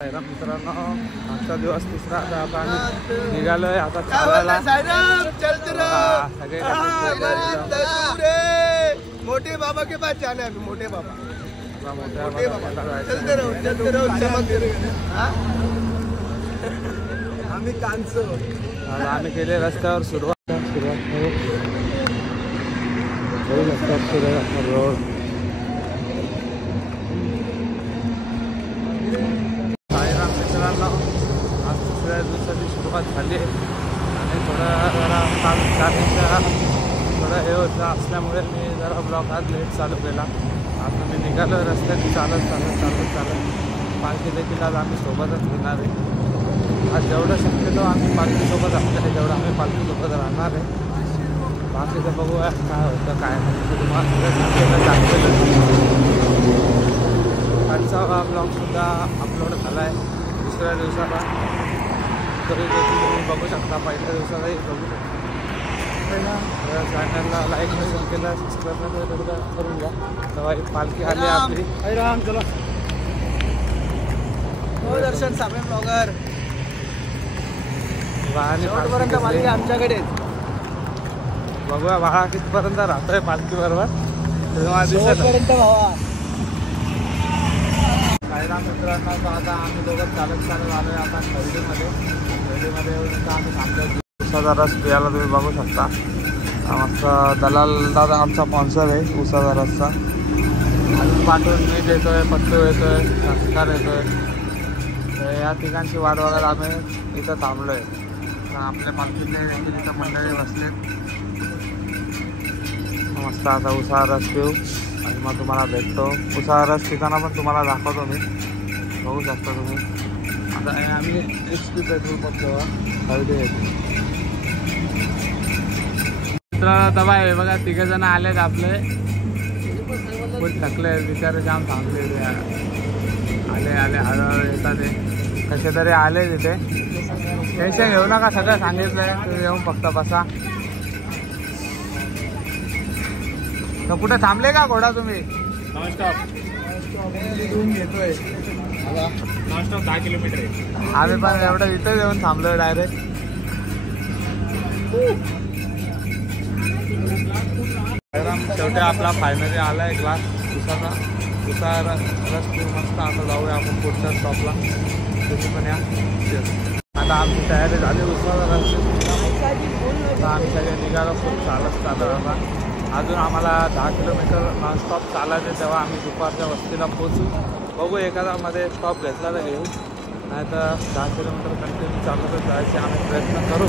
मित्रांनो, आजचा दिवस तिसरा. आता आम्ही निघालोय आता चालायला. सगळे मोठे बाबा के पास जाना है. मोठे बाबा आम्ही कांचो. आम्ही केले रस्त्यावर सुरुवात रोड. मित्रांनो, आज दुसऱ्या दिवसाची सुरुवात झाली आणि जरा काम थोडं हे होतं असल्यामुळे मी जरा ब्लॉग आज लेट चालू केला. आता मी निघालो रस्त्याने चालत पालखी देखील आज आम्ही सोबतच घेणार आहे. आज जेवढं शक्यतो आम्ही पालखीसोबत असलं आहे, जेवढं आम्ही पालखीसोबत राहणार आहे. बाकीचं बघूया काय होतं काय नाही. तुम्हाला कालचा ब्लॉगसुद्धा अपलोड झाला आहे दुसऱ्या दिवसाला. तरी देखील तुम्ही बघू शकता. पहिल्या दिवसालाही बघू शकता. चॅनलला लाईक नसेल केलं सबस्क्राईब नसेल करून घ्या. तेव्हा पालखी आली आपली. चलो दर्शन साबळे ब्लॉगर वाहने पालखी आमच्याकडे. बघूया बाळा कितपर्यंत राहतोय पालखी बरोबर तेव्हा दिवसापर्यंत भावा. साईराम मित्रांनो, आता आम्ही दोघं चालत आलो आहे आता खरेडीमध्ये येऊन आम्ही थांबलो. उसाचा रस पियाला तुम्ही बघू शकता. मस्त दलाल दादा आमचा स्पॉन्सर आहे उसाचा रसचा. अजून पाठवून मीठ येतोय, पत्तू येतोय, संस्कार येतोय. या ठिकाणची वाट बघायला आम्ही इथं थांबलो आहे. आपल्या पालखीतले देखील इथं मंडळी बसलेत. मस्त आता उसाचा रस पिऊ आणि मग तुम्हाला भेटतो. उसाचा रस पिताना पण तुम्हाला दाखवतो मी. बघू शकता तुम्ही. आता आम्ही HP पेट्रोल पंप खरेदी येतो. मित्रांनो दबा आहे बघा, तिघजण आलेत आपले. खूप थकले बिचारे, जाम थांबले. आले हळूहळू येतात ते कसे तरी आले तिथे. टेन्शन घेऊ नका, सगळं सांगितलंय. तुम्ही येऊन फक्त बसा. तर कुठे थांबले का घोडा तुम्ही? घेतोय नॉनस्टॉप 10 किलोमीटर आहे. आम्ही पण एवढं इथं येऊन थांबलोय डायरेक्ट. शेवटी आपला फायनली आलाय ग्लास उसाचा रस पिऊ मस्त. आता जाऊया आपण पुढच्या स्टॉपला. तुम्ही पण या. आता आमची तयारी झाली उसाचा रस. आता आम्ही सगळे निघालो. खूप चालत आता अजून आम्हाला 10 किलोमीटर नॉनस्टॉप चालायचं. तेव्हा आम्ही दुपारच्या वस्तीला पोचू. बघू एखादा मध्ये स्टॉप घेतला तर घेऊ, नाही तर 10 किलोमीटर कंटिन्यू चालतच जायचे आम्ही प्रयत्न करू.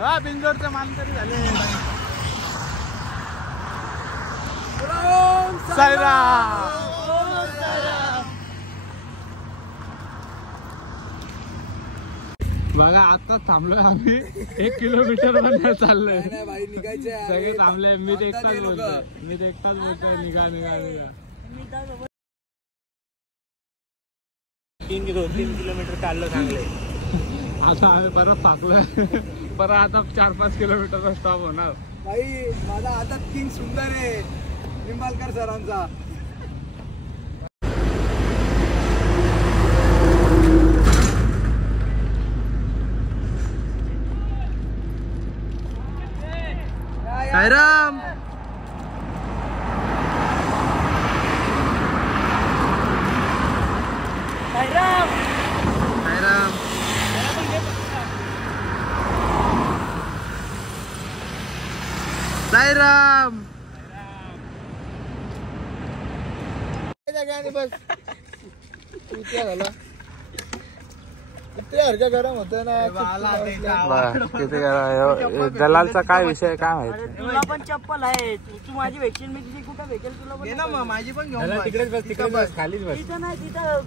हा बिंजोडचे मानकरी झाले. साईराम. बघा आताच थांबलोय आम्ही. 1 किलोमीटर पण चाललोय. सगळे थांबले. मी एकटाच बोलतोय निघा. 3 किलोमीटर चाललो चांगले. आता आम्ही परत थाकलोय. परत आता 4-5 किलोमीटरचा स्टॉप होणार. भाई माझा आता किंग सुंदर आहे निंबाळकर सरांचा. साईराम. साईराम. बस गरम होत ना. दलालचा काय विषय काय माहिती. तुला पण चप्पल आहे. तू माझी भेटशील, मी तुझी कुठं भेटेल तुला पण. ना मग माझी पण घेऊन तिकडेच बस खालीच बस. तिथं नाही, तिथं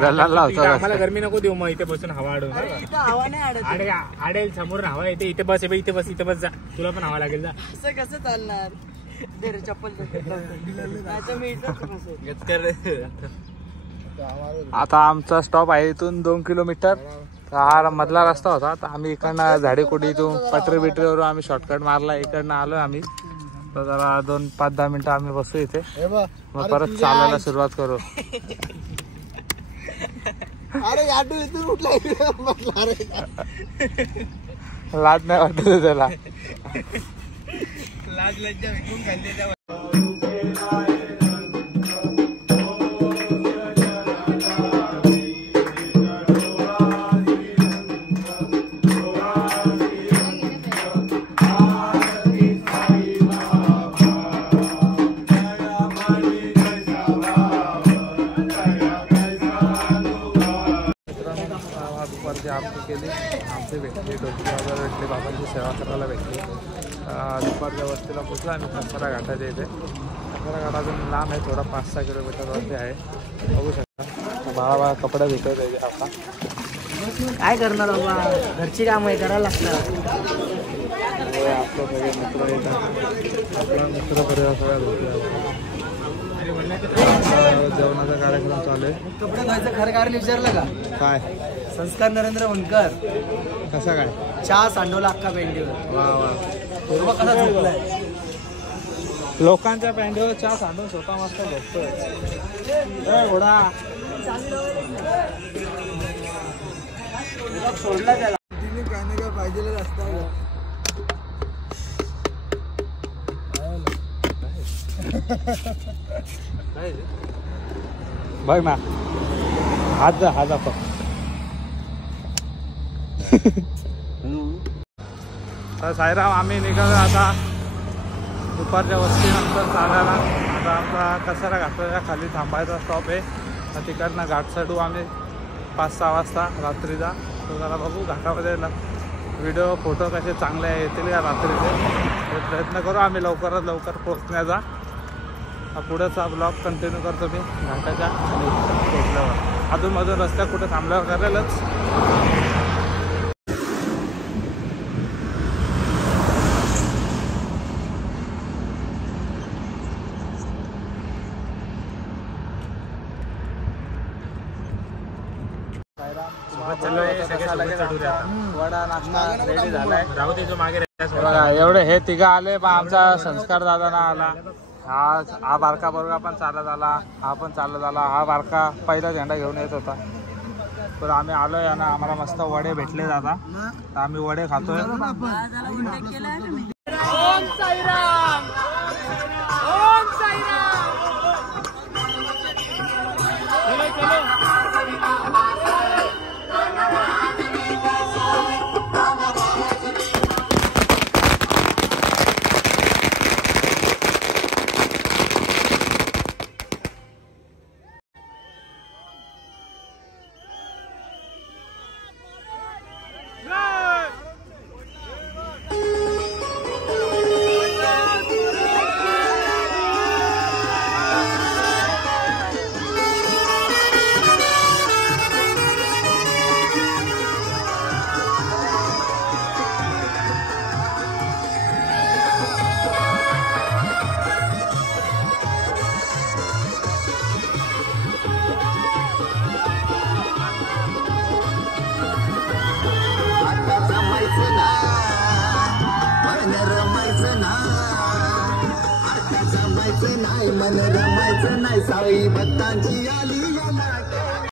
दलालला होता. आम्हाला गरमी नको देऊ, मग इथे बसून हवा अडवून. इथं हवा नाही आडेल समोर हवा येते. इथे बस इथे बस जा. तुला पण हवा लागेल जा. असं कसं चालणार. दे रे चप्पल. मी इथं आता आमचा स्टॉप आहे इथून 2 किलोमीटर. हा मधला रस्ता होता, तर आम्ही इकडनं झाडेकुडी इथून पटरी बिटरीवरून आम्ही शॉर्टकट मारला, इकडनं आलोय आम्ही. तर जरा 2-5-10 मिनिटं आम्ही बसू इथे, मग परत चालायला सुरुवात करू. अरे याडू इथून उठला लाज नाही वाटत त्याला. लाज लज्जा विकून खाल्ली. दुपारची आरती केली, आमची भेटली, डोकी वगैरे भेटली, बाबांची सेवा करायला भेटली. दुपारच्या वस्तीला पोचलो आम्ही खसरा घाटाच्या इथे. खसरा घाट अजून लांब आहे, थोडा 5-6 किलोमीटरवरती आहे. बघू शकता बाळा कपडे भेटत आहे आता. काय करणार बाबा, घरची कामं आहे, करायला लागतात. आपलं सगळे मित्र येतात, आपला मित्र परिवार सगळ्या भेटला. जेवणाचा कार्यक्रम चालू आहे. कपडे धुवायचं खरं कारण विचारलं का? काय संस्कार नरेंद्र वनकर कसा काय चहा सांडवला अख्खा पेंडीवर. वा वा. पूर्व कसा झोपलाय. लोकांच्या पॅन्टीवर चहा सांडून स्वतः मस्त झोपतोय. घोडा सोडला त्याला. तिने काय ना काय पाहिजे असतं. बघ ना, हात जा फक्त. तर साईराम आम्ही निघालो आता दुपारच्या वस्तीनंतर चालायला. आता आमचा कसारा घाटाच्या खाली थांबायचा स्टॉप आहे. तर तिकडनं घाट चढू आम्ही 5-6 वाजता रात्रीचा. तो जरा बघू घाटामध्ये व्हिडिओ फोटो कसे चांगले येतील का रात्रीचे, ते प्रयत्न करू आम्ही लवकरात लवकर पोहोचण्याचा. पुढेचा ब्लॉग कंटिन्यू करतो मी घाटाच्या आणि पोहोचल्यावर. अधूनमधून रस्त्यात कुठे थांबल्यावर करेलच. वडा नाश्ता रेडी झालाय. राहू दे जो मागे एवढे हे तिघं आले, पण आमचा संस्कार दादा ना आला. हा बारका बरोबर पण चालत आला, हा पण चालत आला. हा बारका पहिला झेंडा घेऊन येत होता. तर आम्ही आलोय आणि आम्हाला मस्त वडे भेटले दादा, तर आम्ही वडे खातोय. ओम साईराम, ओम साईराम. मन रमायचं नाही, साई भक्तांची आली या नाट्यात.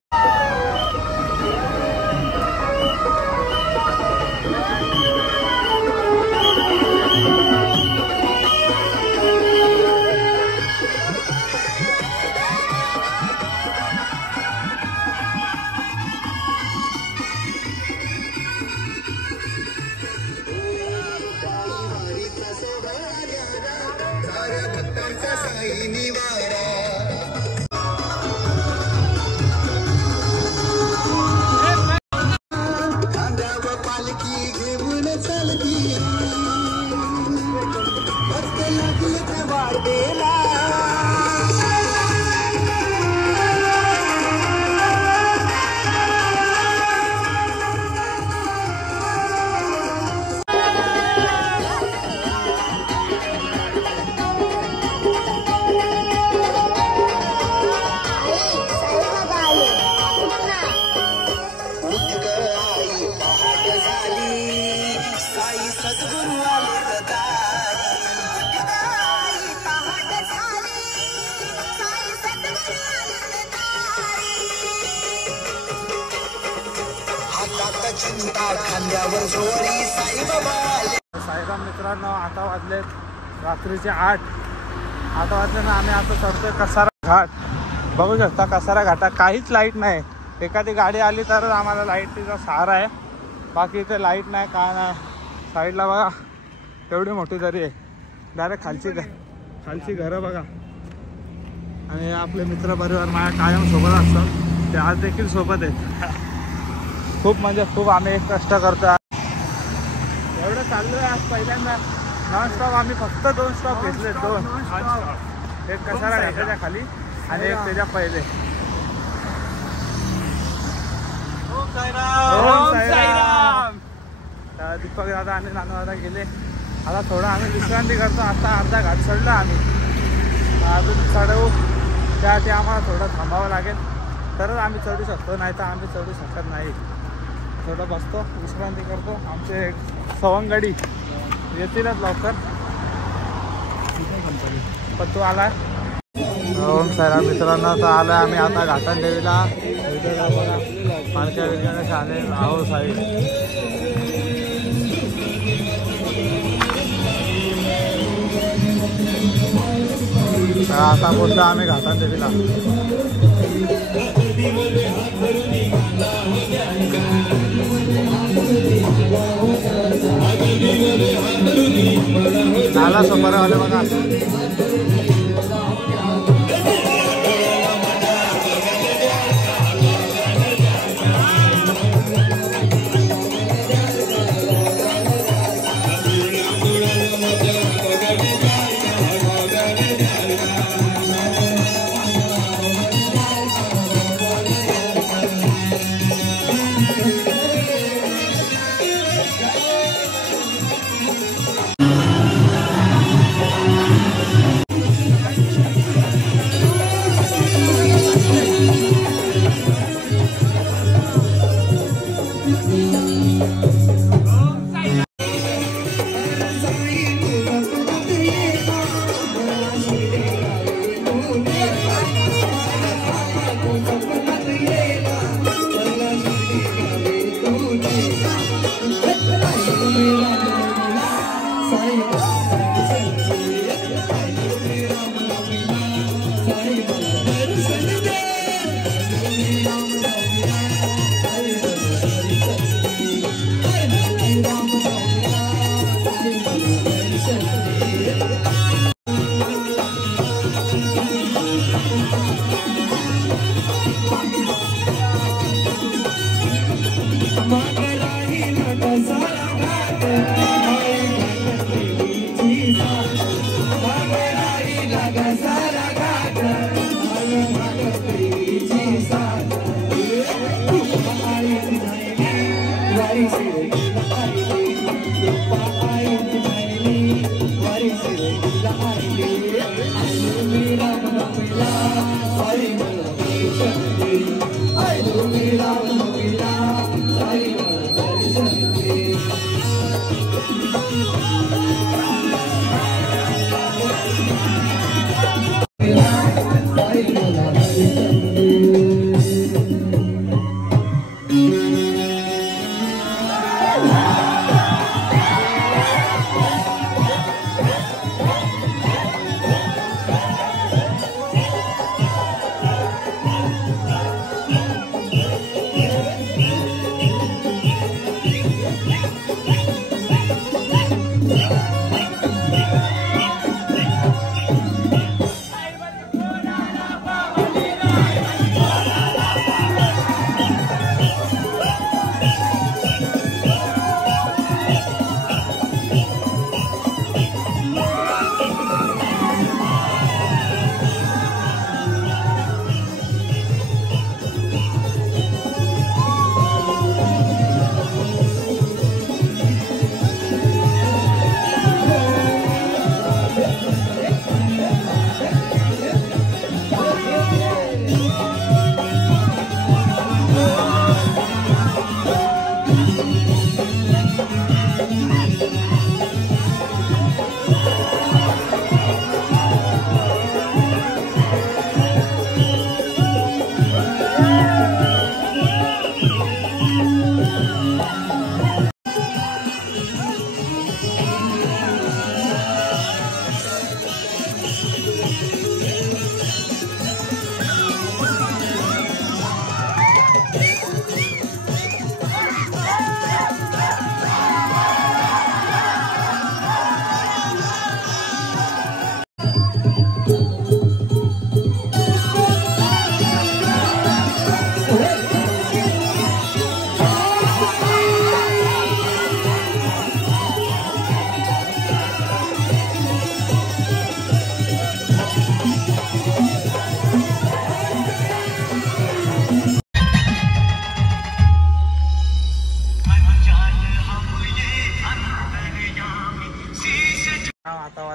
साईराम मित्रांनो, आता वाजलेत रात्रीचे 8 वाजले ना. आम्ही आता चढतोय कसारा घाट. बघू शकता कसारा घाटात काहीच लाईट नाही. एखादी गाडी आली तरच आम्हाला लाईटीचा सहारा आहे, बाकी इथे लाईट नाही काय नाही. साईडला बघा एवढी मोठी दरी आहे. डायरेक्ट खालची घरं बघा. आणि आपले मित्र परिवार माझ्या कायम सोबत असतात, ते आज देखील सोबत आहेत. खूप म्हणजे खूप आम्ही एक कष्ट करतो. एवढं चाललो आहे आज पहिल्यांदा नॉनस्टॉप. आम्ही फक्त 2 स्टॉप घेतले, 2. एक कसारा घाटाच्या खाली आणि एक त्याच्या पहिले. ओम साईराम. दीपक दादा आणि नानू दादा गेले. आता थोडं आम्ही विश्रांती करतो. आता अर्धा घाट चढलो आम्ही, अजून चढवू त्यासाठी आम्हाला थोडं थांबावं लागेल, तरच आम्ही चढू शकतो, नाही तर आम्ही चढू शकत नाही. थोडं बसतो, विश्रांती करतो. आमचे सवंगडी येतीलच लवकर. पत्तू आला. ओम साईराम मित्रांनो, तर आला आम्ही आता घाटन देवीला. पालख्या विद्याने शाळे आहो साई. आता बोलतो आम्ही घाटन देवीला. नाला समोर आले बघा.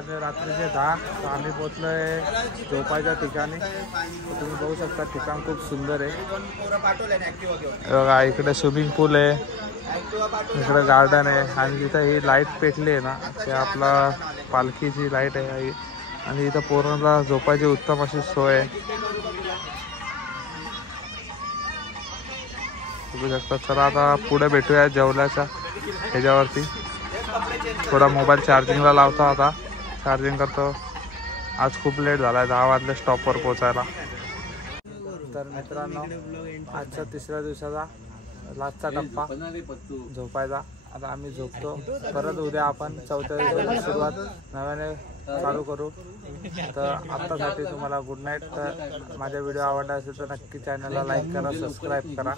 वाजले रात्रीचे 10. तर आम्ही पोचलोय झोपायच्या ठिकाणी. तुम्ही बघू शकता ठिकाण खूप सुंदर आहे. बघा इकडे स्विमिंग पूल आहे, इकडे गार्डन आहे आणि तिथं ही लाईट पेटली आहे ना ते आपला पालखीची लाईट आहे आणि इथं पोरांना झोपायची उत्तम अशी सोय आहे. बघू शकता. चला आता पुढे भेटूया जेवल्याच्या ह्याच्यावरती. थोडा मोबाईल चार्जिंगला लावता होता, चार्जिंग करतो. आज खूप लेट झाला आहे, 10 वाजले स्टॉपवर पोचायला. तर मित्रांनो आजच्या तिसऱ्या दिवसाचा लास्टचा टप्पा झोपायचा. आता आम्ही झोपतो. परत उद्या आपण चौथ्या दिवसाची सुरुवात नव्याने चालू करू. तर आत्तासाठी तुम्हाला गुड नाईट. तर माझा व्हिडिओ आवडला असेल तर नक्की चॅनलला लाईक करा, सबस्क्राईब करा.